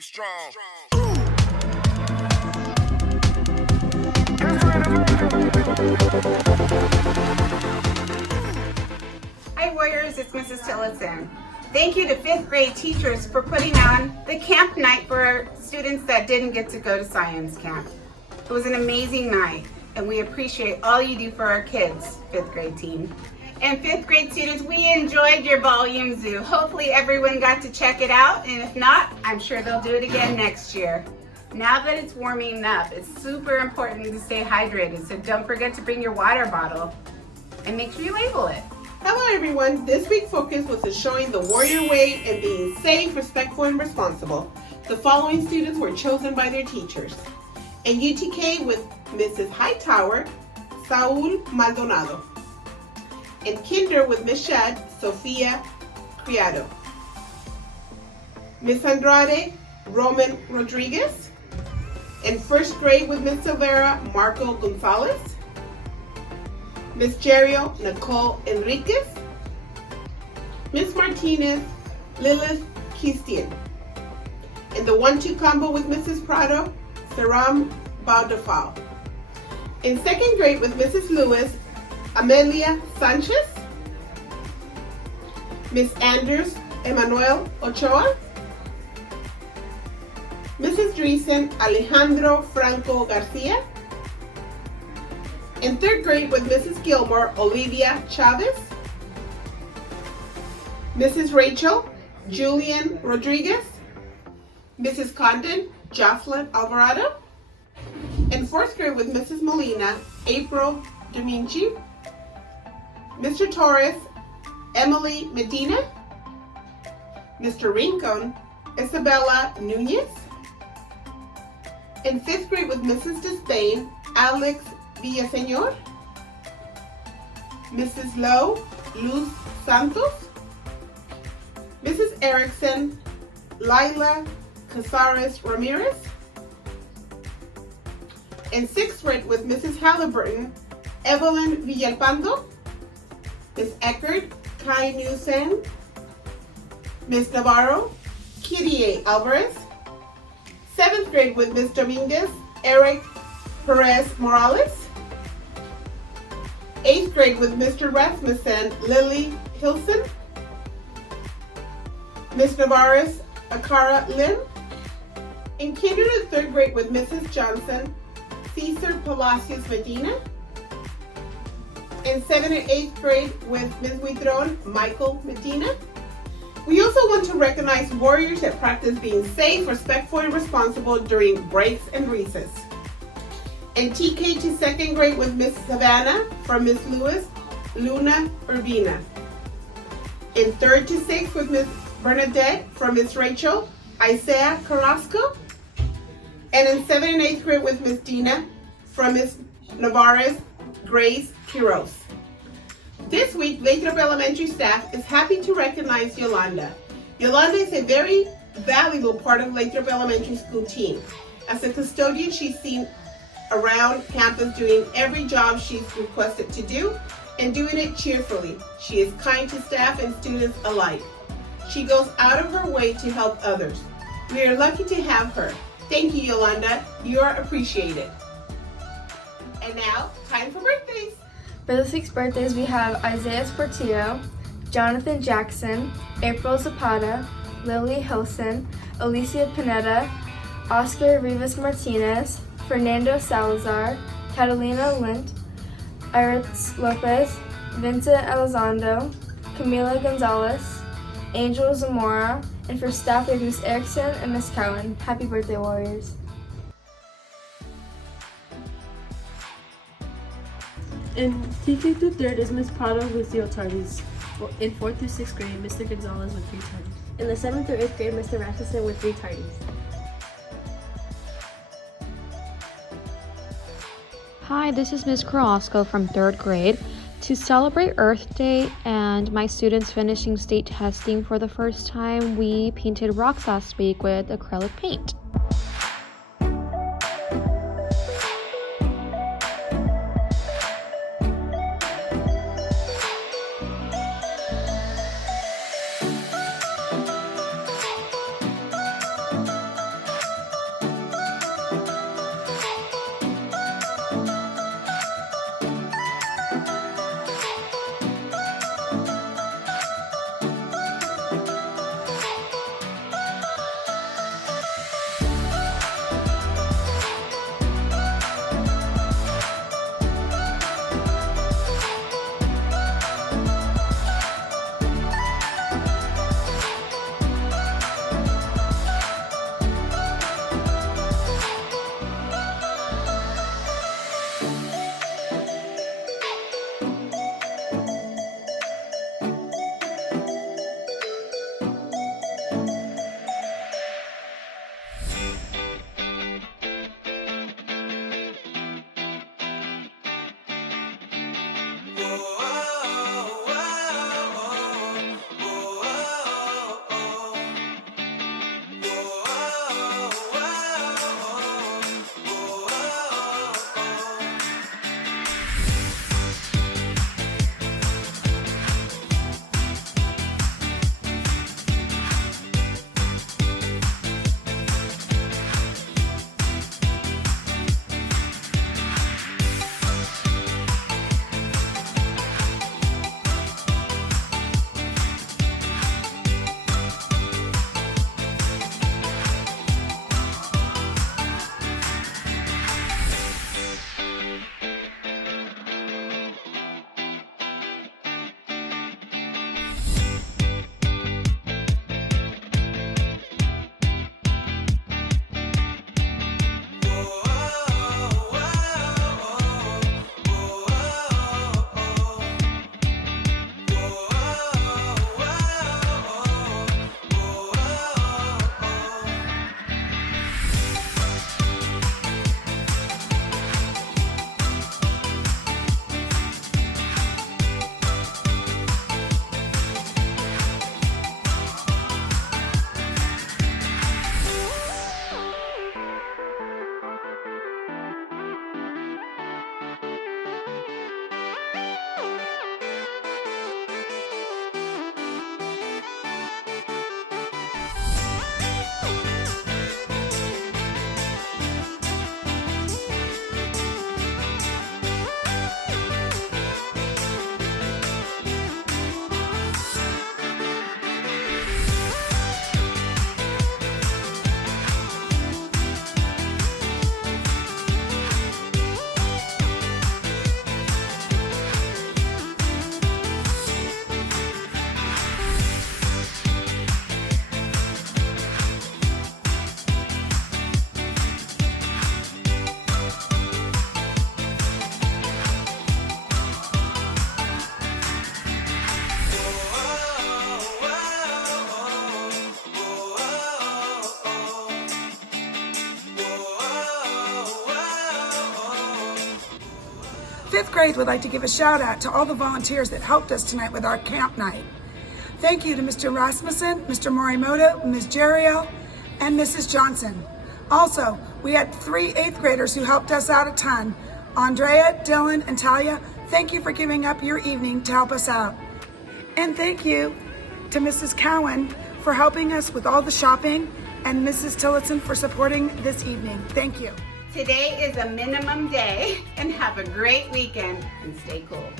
Be strong. Hi Warriors, it's Mrs. Tillotson. Thank you to 5th grade teachers for putting on the camp night for our students that didn't get to go to science camp. It was an amazing night and we appreciate all you do for our kids, 5th grade team. And 5th grade students, we enjoyed your volume zoo. Hopefully everyone got to check it out, and if not, I'm sure they'll do it again next year. Now that it's warming up, it's super important to stay hydrated, so don't forget to bring your water bottle and make sure you label it. Hello everyone, this week's focus was on showing the warrior way and being safe, respectful, and responsible. The following students were chosen by their teachers. In UTK with Mrs. Hightower, Saul Maldonado. In Kinder with Miss Shad, Sofia Criado. Miss Andrade, Roman Rodriguez. In first grade with Miss Silvera, Marco Gonzalez. Miss Jerio, Nicole Enriquez. Miss Martinez, Lilith Kistian. In the 1-2 combo with Mrs. Prado, Saram Baudafal. In second grade with Mrs. Lewis, Amelia Sanchez. Miss Anders, Emmanuel Ochoa. Mrs. Dreesen, Alejandro Franco Garcia. In third grade with Mrs. Gilmore, Olivia Chavez. Mrs. Rachel, Julian Rodriguez. Mrs. Condon, Jocelyn Alvarado. In fourth grade with Mrs. Molina, April Dominci. Mr. Torres, Emily Medina. Mr. Rincon, Isabella Nunez. In fifth grade with Mrs. Despain, Alex Villaseñor. Mrs. Lowe, Luz Santos. Mrs. Erickson, Lila Casares Ramirez. In sixth grade with Mrs. Halliburton, Evelyn Villalpando. Miss Eckert, Kai Newsen. Miss Navarro, Kyrie Alvarez. Seventh grade with Miss Dominguez, Eric Perez Morales. Eighth grade with Mr. Rasmussen, Lily Hilson. Miss Navarez, Akara Lim. In kinder to third grade with Mrs. Johnson, Cesar Palacios Medina. In 7th and 8th grade with Ms. Huitron, Michael Medina. We also want to recognize warriors that practice being safe, respectful, and responsible during breaks and recess. In TK to second grade with Miss Savannah from Miss Lewis, Luna Urbina. In third to sixth with Miss Bernadette from Miss Rachel, Isaiah Carrasco. And in 7th and 8th grade with Miss Dina from Miss Navarez, Grace Quiroz. This week, Lathrop Elementary staff is happy to recognize Yolanda. Yolanda is a very valuable part of Lathrop Elementary School team. As a custodian, she's seen around campus doing every job she's requested to do and doing it cheerfully. She is kind to staff and students alike. She goes out of her way to help others. We are lucky to have her. Thank you, Yolanda. You are appreciated. And now, time for birthdays. For this week's birthdays, we have Isaiah Sportillo, Jonathan Jackson, April Zapata, Lily Hilson, Alicia Pineda, Oscar Rivas Martinez, Fernando Salazar, Catalina Lint, Iris Lopez, Vincent Elizondo, Camila Gonzalez, Angel Zamora, and for staff we have Miss Erickson and Miss Cowan. Happy birthday, Warriors. In TK through 3rd is Miss Prado with 0 tardies. In 4th through 6th grade, Mr. Gonzalez with 3 tardies. In the 7th through 8th grade, Mr. Rasmussen with 3 tardies. Hi, this is Ms. Carrasco from 3rd grade. To celebrate Earth Day and my students finishing state testing for the first time, we painted rocks last week with acrylic paint. Fifth grade would like to give a shout out to all the volunteers that helped us tonight with our camp night. Thank you to Mr. Rasmussen, Mr. Morimoto, Ms. Jeriel, and Mrs. Johnson. Also, we had 3 8th graders who helped us out a ton. Andrea, Dylan, and Talia, thank you for giving up your evening to help us out. And thank you to Mrs. Cowan for helping us with all the shopping, and Mrs. Tillotson for supporting this evening. Thank you. Today is a minimum day, and have a great weekend and stay cool.